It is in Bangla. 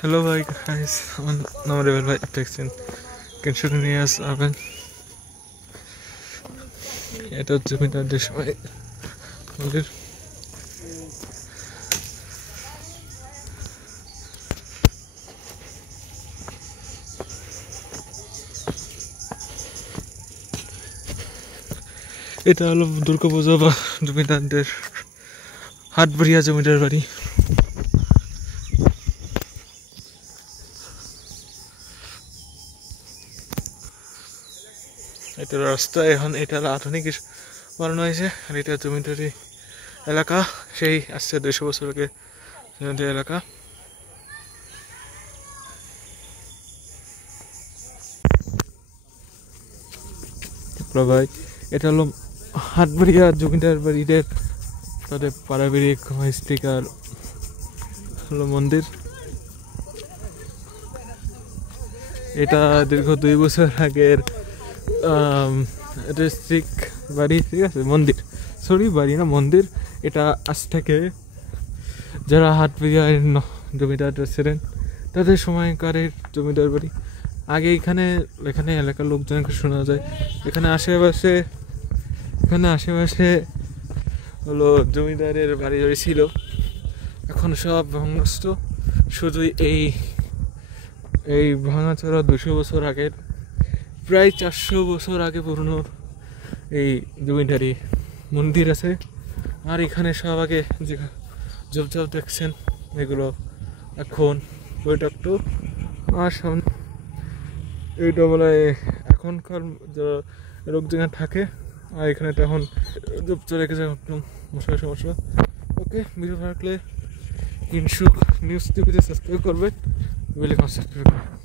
হ্যালো ভাই গাইস, আমার নাম রেবেল ভাই। আপনি দেখছেন কিনশুক নিউজ আবেন। এটা জমিদারদের সময় আমাদের এটা হলো দুর্গাপূজা বা জমিদারদের হাটবাড়িয়া জমিদার বাড়ি। এটা রাস্তা এখন এটা আধুনিক বানানো হয়েছে, আর এটা জমিদারি এলাকা। সেই আসছে 200 বছর আগে জমিদারি এলাকা। ভাই এটা হলো হাটবাড়িয়া জমিদার বাড়িদের তাদের পারিবারিক স্টিকার হলো মন্দির। এটা দীর্ঘ 2 বছর আগের ডিস্ট্রিক্ট বাড়ি, ঠিক আছে, মন্দির, সরি বাড়ি না মন্দির। এটা আজ থেকে যারা হাটবাড়িয়ার জমিদার ছিলেন তাদের সময়কারের জমিদার বাড়ি। আগে এখানে এলাকার লোকজনকে শোনা যায় এখানে আশেপাশে হলো জমিদারের বাড়ি ছিল। এখন সব ভগ্নষ্ট, শুধুই এই ভাঙাচোরা 200 বছর আগের, প্রায় 400 বছর আগে পুরনো এই জমিদারি মন্দির আছে। আর এখানে সব আগে যে জব দেখছেন এগুলো এখন পরিত্যক্ত। আর সামনে এইটা বলে এখনকার যারা লোকজন থাকে, আর এখানে তো এখন জব রেখে যায় সমস্যা। ওকে, ভিডিও ভালো লাগলে কিনশুক নিউজ টিভিতে সাবস্ক্রাইব করবেন, সাবস্ক্রাইব করবেন।